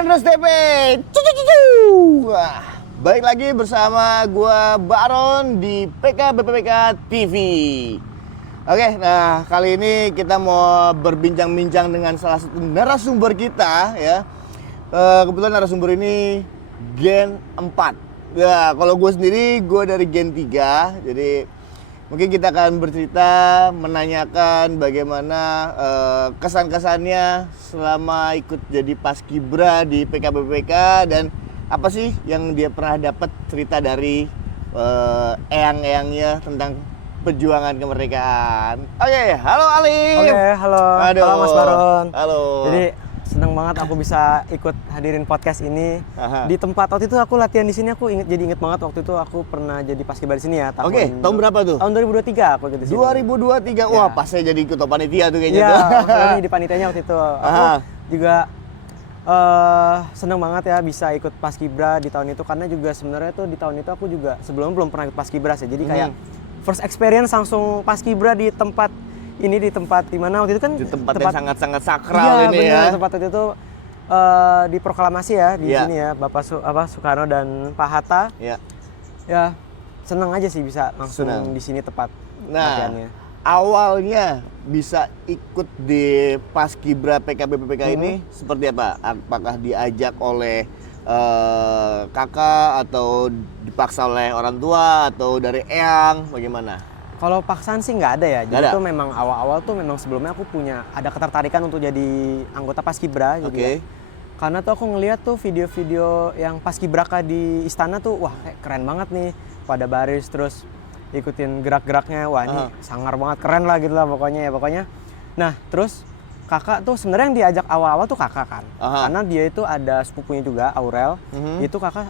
Genrus TV. Wah, balik lagi bersama gua Baron di PK TV. Oke, nah kali ini kita mau berbincang-bincang dengan salah satu narasumber kita ya. Kebetulan narasumber ini Gen 4. Ya, kalau gue sendiri gue dari Gen 3. Jadi mungkin kita akan bercerita, menanyakan bagaimana kesan-kesannya selama ikut jadi paskibra di PKBPK dan apa sih yang dia pernah dapat cerita dari eyang-eyangnya tentang perjuangan kemerdekaan. Oke, halo Alif. Oke, halo. Aduh. Halo Mas Baron. Halo. Jadi senang banget aku bisa ikut hadirin podcast ini. Aha. Di tempat waktu itu aku latihan di sini, aku inget banget waktu itu aku pernah jadi paskibra di sini ya. Oke, tahun berapa tuh? Tahun 2023 aku ikut di sini. 2023. Wah, pas saya jadi ketua panitia tuh kayaknya Iya, tuh. maksudnya di panitianya waktu itu. Aku Aha. juga senang banget ya bisa ikut paskibra di tahun itu, karena juga sebenarnya tuh di tahun itu aku juga sebelumnya belum pernah ikut paskibra sih. Jadi kayak first experience langsung paskibra di tempat ini, di tempat dimana waktu itu kan Di tempat yang sangat-sangat sakral iya, ini bener, ya. tempat itu di proklamasi ya di Iya. sini ya, Bapak Soekarno dan Pak Hatta. Ya. Ya senang aja sih bisa langsung Senang. di sini tepat Nah, latihannya. awalnya bisa ikut di paskibra PKBPK ini seperti apa? Apakah diajak oleh kakak atau dipaksa oleh orang tua atau dari eyang? Bagaimana? Kalau paksaan sih nggak ada ya. Nggak Jadi ada? tuh memang awal-awal tuh memang sebelumnya aku punya ada ketertarikan untuk jadi anggota paskibra gitu Oke. ya. Karena tuh aku ngeliat tuh video-video yang paskibraka di istana tuh, wah kayak keren banget nih. Pada baris terus ikutin gerak-geraknya, wah ini sangar banget, keren lah gitu lah pokoknya ya pokoknya. Nah terus kakak tuh sebenarnya yang diajak awal-awal tuh kakak kan. Aha. Karena dia itu ada sepupunya juga, Aurel. Itu kakak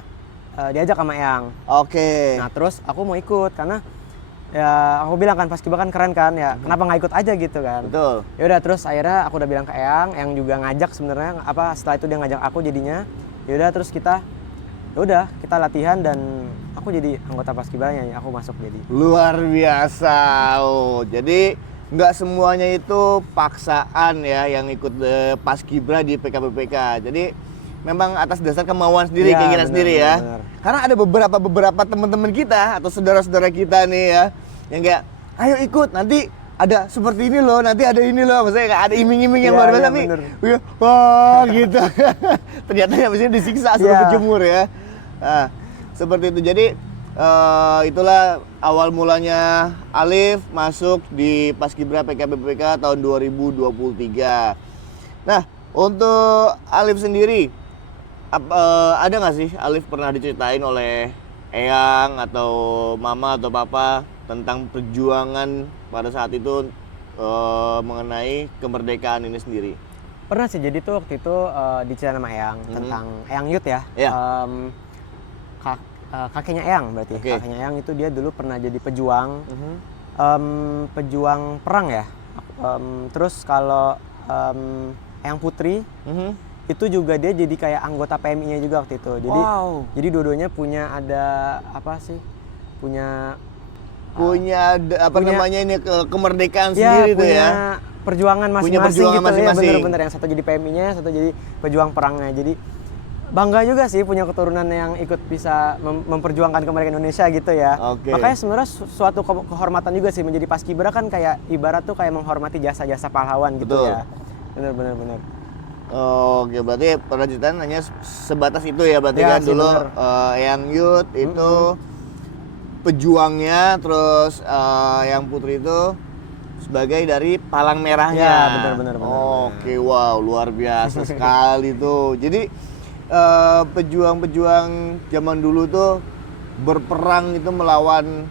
diajak sama Eyang. Oke. Nah terus aku mau ikut karena ya aku bilang kan paskibra kan keren kan ya, kenapa nggak ikut aja gitu kan. Betul. Ya udah, terus akhirnya aku udah bilang ke Eyang juga ngajak sebenarnya, apa setelah itu dia ngajak aku jadinya. Ya udah terus kita latihan dan aku jadi anggota paskibranya, aku masuk jadi. Luar biasa. Oh, jadi nggak semuanya itu paksaan ya yang ikut paskibra di PKBPK. Jadi memang atas dasar kemauan sendiri, Iya, keinginan benar, sendiri ya. benar. Karena ada beberapa teman-teman kita atau saudara-saudara kita nih ya yang kayak, ayo ikut, nanti ada seperti ini loh, nanti ada ini loh, maksudnya kayak ada iming-iming yang Iya, luar iya, biasa nih. bener. Wah, gitu. Ternyata habis ini disiksa suruh Iya. berjemur ya. Nah, seperti itu. Jadi itulah awal mulanya Alif masuk di paskibra PKBPK tahun 2023. Nah, untuk Alif sendiri, ada nggak sih Alif pernah diceritain oleh eyang atau mama atau papa tentang perjuangan pada saat itu mengenai kemerdekaan ini sendiri? Pernah sih, jadi tuh waktu itu diceritain sama Eyang tentang Eyang Yut ya. Iya. Kakeknya Eyang berarti. Oke. Kakeknya Eyang itu dia dulu pernah jadi pejuang, pejuang perang ya. Terus kalau Eyang Putri itu juga dia jadi kayak anggota PMI-nya juga waktu itu. Jadi Wow. jadi dua-duanya punya ada apa sih? Punya namanya ini kemerdekaan ya, sendiri tuh punya ya. perjuangan masing-masing perjuangan gitu masing-masing. ya, bener-bener yang satu jadi PMI-nya, satu jadi pejuang perangnya. Jadi bangga juga sih punya keturunan yang ikut bisa memperjuangkan kemerdekaan Indonesia gitu ya. Oke. Makanya sebenarnya suatu kehormatan juga sih menjadi paskibra, kan kayak ibarat tuh kayak menghormati jasa-jasa pahlawan gitu. Betul. Ya. Bener. Oke, berarti pernah ceritain hanya sebatas itu ya berarti Ya, kan sih, dulu bener. Eyang Yut itu pejuangnya, terus Eyang Putri itu sebagai dari Palang Merahnya. Ya, bener. Oke, wow, luar biasa sekali tuh. Jadi pejuang-pejuang zaman dulu tuh berperang itu melawan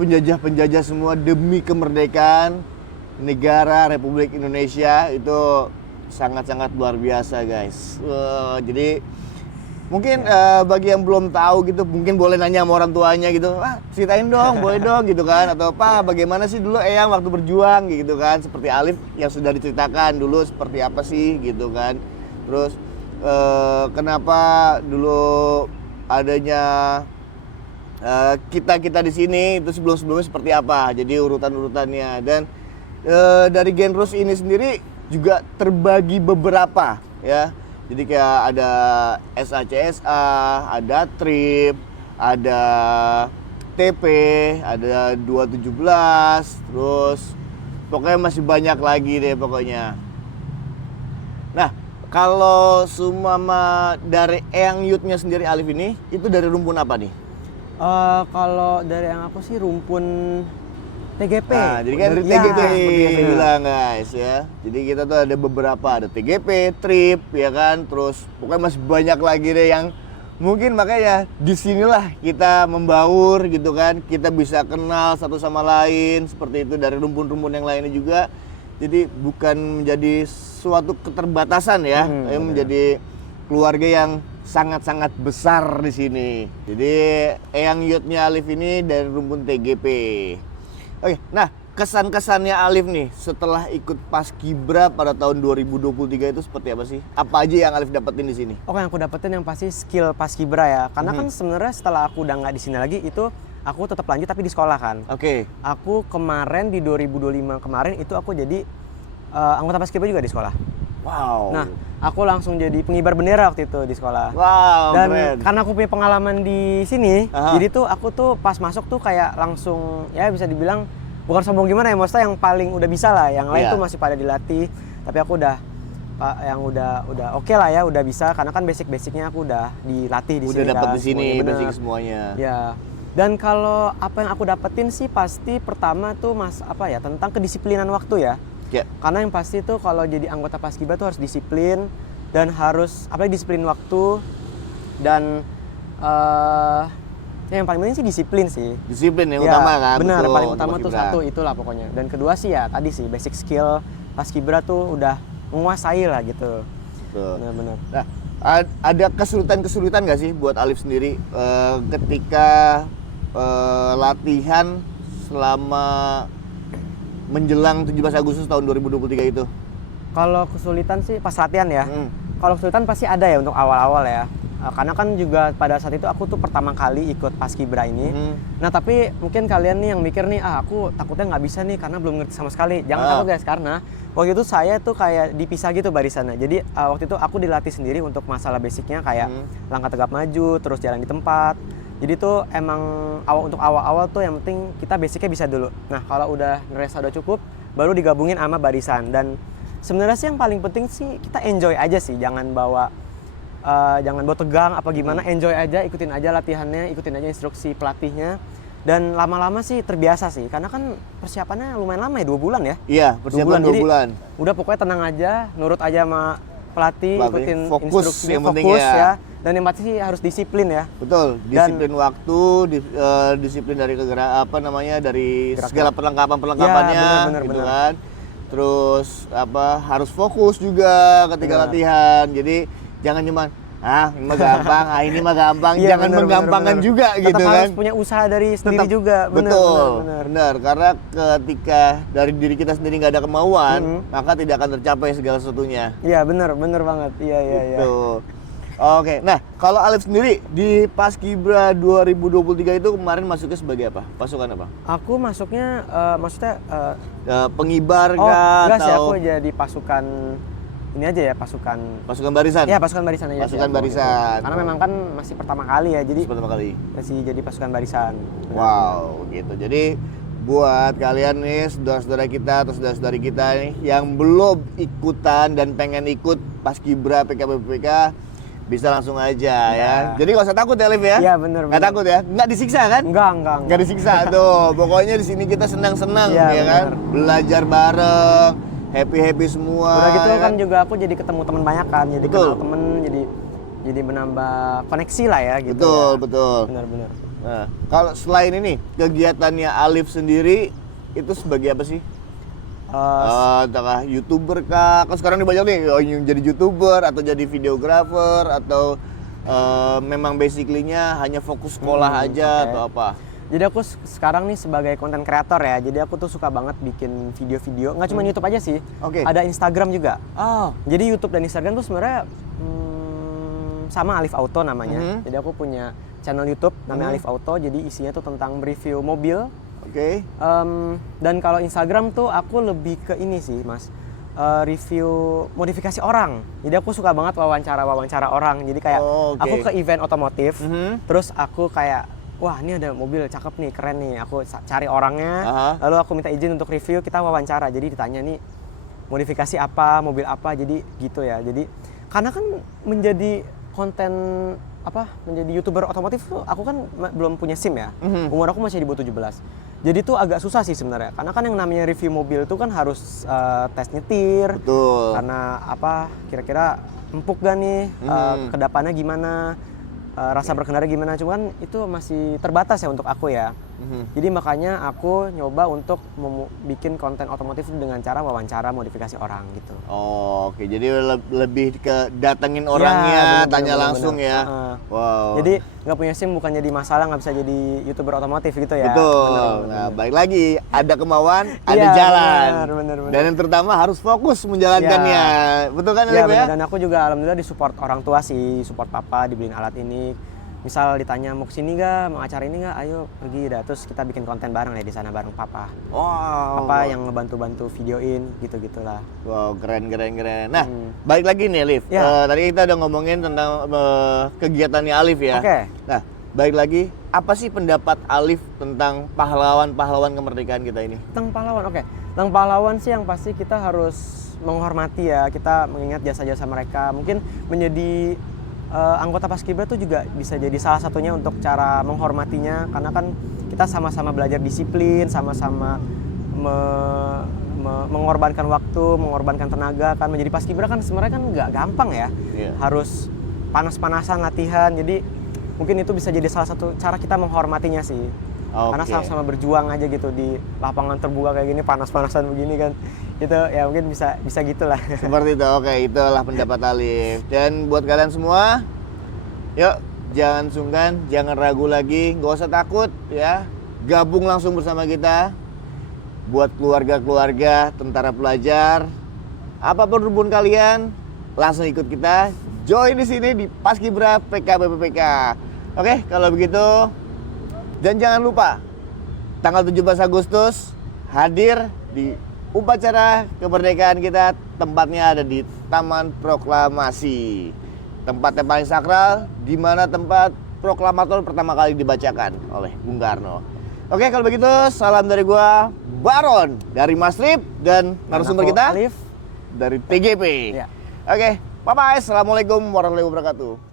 penjajah-penjajah semua demi kemerdekaan negara Republik Indonesia. Itu sangat-sangat luar biasa, guys. Jadi mungkin bagi yang belum tahu gitu, mungkin boleh nanya sama orang tuanya gitu, ceritain dong, boleh dong gitu kan, atau Pak bagaimana sih dulu Eyang waktu berjuang gitu kan, seperti Alif yang sudah diceritakan dulu seperti apa sih gitu kan. Terus kenapa dulu adanya kita di sini itu sebelumnya seperti apa, jadi urutan-urutannya. Dan dari Genrus ini sendiri juga terbagi beberapa ya. Jadi kayak ada SACSA, ada Trip, ada TP, ada 217, terus pokoknya masih banyak lagi deh pokoknya. Nah, kalau sumama dari Eyang Youth-nya sendiri Alif ini, itu dari rumpun apa nih? Kalau dari yang aku sih rumpun TGP. Nah, jadi kan Dari- TGP ya, seperti yang itu. saya bilang guys ya. Jadi kita tuh ada beberapa, ada TGP, Trip, ya kan. Terus pokoknya masih banyak lagi deh yang mungkin makanya disinilah kita membaur gitu kan. Kita bisa kenal satu sama lain seperti itu dari rumpun-rumpun yang lainnya juga. Jadi bukan menjadi suatu keterbatasan ya, tapi menjadi keluarga yang sangat-sangat besar di sini. Jadi Eyang Youth-nya Alif ini dari rumpun TGP. Oke, nah kesan-kesannya Alif nih setelah ikut Paskibra pada tahun 2023 itu seperti apa sih? Apa aja yang Alif dapetin di sini? Oke, yang aku dapetin yang pasti skill Paskibra ya. Karena kan sebenarnya setelah aku udah nggak di sini lagi itu aku tetap lanjut tapi di sekolah kan. Oke. Aku kemarin di 2025 kemarin itu aku jadi anggota Paskibra juga di sekolah. Wow. Nah, aku langsung jadi pengibar bendera waktu itu di sekolah. Wow, Dan keren. karena aku punya pengalaman di sini, Aha. jadi tuh aku tuh pas masuk tuh kayak langsung ya bisa dibilang bukan sombong gimana ya, maksudnya yang paling udah bisa lah, yang lain Iya. tuh masih pada dilatih, tapi aku udah yang udah oke lah ya, udah bisa karena kan basic-basicnya aku udah dilatih di Udah sini. dapet kan, di sini semuanya, bener. basic semuanya. Ya. Dan kalau apa yang aku dapetin sih pasti pertama tuh tentang kedisiplinan waktu ya. Ya. Karena yang pasti tuh kalau jadi anggota Paskibra tuh harus disiplin dan harus apalagi disiplin waktu dan yang paling penting sih disiplin sih. Disiplin yang Ya, utama kan. benar, betul, paling untuk utama tuh Paskibra. satu itulah pokoknya. Dan kedua sih ya tadi sih basic skill Paskibra tuh udah menguasai lah gitu. Betul. Benar-benar. Nah, ada kesulitan-kesulitan nggak sih buat Alif sendiri ketika latihan selama menjelang 17 Agustus tahun 2023 itu? Kalau kesulitan sih pas latihan ya. Hmm. Kalau kesulitan pasti ada ya untuk awal-awal ya. Karena kan juga pada saat itu aku tuh pertama kali ikut Paskibra ini. Nah tapi mungkin kalian nih yang mikir nih, aku takutnya nggak bisa nih karena belum ngerti sama sekali. Jangan takut guys, karena waktu itu saya tuh kayak dipisah gitu barisannya. Jadi waktu itu aku dilatih sendiri untuk masalah basicnya kayak langkah tegap maju, terus jalan di tempat. Jadi tuh emang untuk awal-awal tuh yang penting kita basicnya bisa dulu. Nah kalau udah ngerasa udah cukup, baru digabungin sama barisan. Dan sebenarnya sih yang paling penting sih kita enjoy aja sih, jangan bawa tegang apa gimana, enjoy aja, ikutin aja latihannya, ikutin aja instruksi pelatihnya. Dan lama-lama sih terbiasa sih, karena kan persiapannya lumayan lama ya, 2 bulan ya. Iya, persiapan 2 Jadi, bulan. Udah pokoknya tenang aja, nurut aja sama pelatih, ikutin Fokus instruksinya, yang penting fokus ya. ya. Dan yang pasti sih harus disiplin ya. Betul, disiplin waktu, disiplin dari dari Gerak-gerak. segala perlengkapan-perlengkapannya, Ya, benar, gitu benar. kan. Terus harus fokus juga ketika Benar. latihan. Jadi jangan cuma ini mah gampang, ini mah gampang. Iya, Jangan benar, menggampangkan benar. juga Tetap gitu kan. harus punya usaha dari sendiri Tetap- juga. Benar, betul, benar. benar. Karena ketika dari diri kita sendiri nggak ada kemauan, maka tidak akan tercapai segala sesuatunya. Iya benar banget. Iya. Gitu. Oke, nah kalau Alif sendiri di Paskibra 2023 itu kemarin masuknya sebagai apa? Pasukan apa? Aku masuknya, maksudnya Pengibar oh kah enggak sih, atau aku jadi pasukan ini aja ya, pasukan pasukan barisan? ya pasukan barisan aja sih Pasukan aku barisan. gitu. Karena memang kan masih pertama kali ya, jadi Pertama kali. masih jadi pasukan barisan. Wow, gitu. Jadi buat kalian nih saudara-saudara kita atau saudara-saudari kita nih yang belum ikutan dan pengen ikut Paskibra PKBPK, bisa langsung aja ya. Jadi nggak usah takut ya, Alif ya? Iya, bener, Nggak bener. takut ya? Nggak disiksa kan? Enggak. Nggak disiksa tuh. Pokoknya di sini kita senang-senang Iya, ya kan? bener. Belajar bareng, happy-happy semua. Udah gitu ya kan juga aku jadi ketemu teman banyak kan, jadi Betul. kenal temen, jadi menambah koneksi lah ya gitu. Betul, ya. betul. Benar. Nah, kalau selain ini kegiatannya Alif sendiri itu sebagai apa sih? Entah YouTuber kah? Kan sekarang banyak nih yang jadi YouTuber atau jadi videographer atau memang basically-nya hanya fokus sekolah aja oke. atau apa? Jadi aku sekarang nih sebagai content creator ya, jadi aku tuh suka banget bikin video-video, nggak cuma YouTube aja sih, Oke. ada Instagram juga. Oh, Jadi YouTube dan Instagram tuh sebenarnya sama Alif Auto namanya. Jadi aku punya channel YouTube namanya Alif Auto, jadi isinya tuh tentang review mobil. oke. Dan kalau Instagram tuh aku lebih ke ini sih mas, review modifikasi orang. Jadi aku suka banget wawancara orang. Jadi kayak Oh, oke. aku ke event otomotif, Mhm. terus aku kayak wah ini ada mobil cakep nih, keren nih. Aku cari orangnya, Aha. lalu aku minta izin untuk review, kita wawancara. Jadi ditanya nih modifikasi apa, mobil apa, jadi gitu ya. Jadi karena kan menjadi konten menjadi YouTuber otomotif tuh aku kan belum punya SIM ya. Mhm. Umur aku masih di bawah 17. Jadi tuh agak susah sih sebenarnya. Karena kan yang namanya review mobil tuh kan harus tes nyetir. Betul. Karena kira-kira empuk gak nih, kedepannya gimana, rasa berkendara gimana, cuman itu masih terbatas ya untuk aku ya. Jadi makanya aku nyoba untuk bikin konten otomotif dengan cara wawancara modifikasi orang gitu. Oh, oke, jadi lebih ke datengin Ya, orangnya, bener, tanya bener, langsung bener. ya. Heeh. Wow. Jadi nggak punya SIM bukan jadi masalah, nggak bisa jadi YouTuber otomotif gitu ya. Betul. Bener, Nah, balik lagi, ada kemauan, ada Iya, jalan. bener. Dan yang terutama harus fokus menjalankannya. Betul kan, Ya, Alif ya? bener. Dan aku juga alhamdulillah disupport orang tua sih, support papa dibeliin alat ini. Misal ditanya mau kesini gak, mau acara ini gak, ayo pergi dah. Terus kita bikin konten bareng ya di sana bareng papa. Wow. Papa yang ngebantu-bantu videoin gitu-gitulah. Wow, keren. Nah, balik lagi nih, Alif. Ya. Tadi kita udah ngomongin tentang kegiatannya Alif ya. Oke. Nah, balik lagi, apa sih pendapat Alif tentang pahlawan-pahlawan kemerdekaan kita ini? Tentang pahlawan, oke. Tentang pahlawan sih yang pasti kita harus menghormati ya. Kita mengingat jasa-jasa mereka. Mungkin menjadi anggota Paskibra tuh juga bisa jadi salah satunya untuk cara menghormatinya. Karena kan kita sama-sama belajar disiplin, sama-sama mengorbankan waktu, mengorbankan tenaga. Kan menjadi Paskibra kan sebenarnya kan nggak gampang ya. Iya. Harus panas-panasan latihan. Jadi mungkin itu bisa jadi salah satu cara kita menghormatinya sih. Karena Oke. sama-sama berjuang aja gitu di lapangan terbuka kayak gini, panas-panasan begini kan. Itu ya mungkin bisa gitulah. Seperti itu, oke, itulah pendapat Alif. Dan buat kalian semua, yuk jangan sungkan, jangan ragu lagi, nggak usah takut ya. Gabung langsung bersama kita. Buat keluarga-keluarga, tentara pelajar, apapun rumpun kalian, langsung ikut kita. Join di sini di Paskibra PKBPPK. Oke, kalau begitu, dan jangan lupa tanggal 17 Agustus hadir di upacara kemerdekaan kita, tempatnya ada di Taman Proklamasi. Tempat yang paling sakral, di mana tempat proklamator pertama kali dibacakan oleh Bung Karno. Oke, kalau begitu salam dari gua, Baron, dari Mas Rip, dan narasumber aku kita Alif. dari TGP. Ya. Oke, bye-bye. Assalamualaikum warahmatullahi wabarakatuh.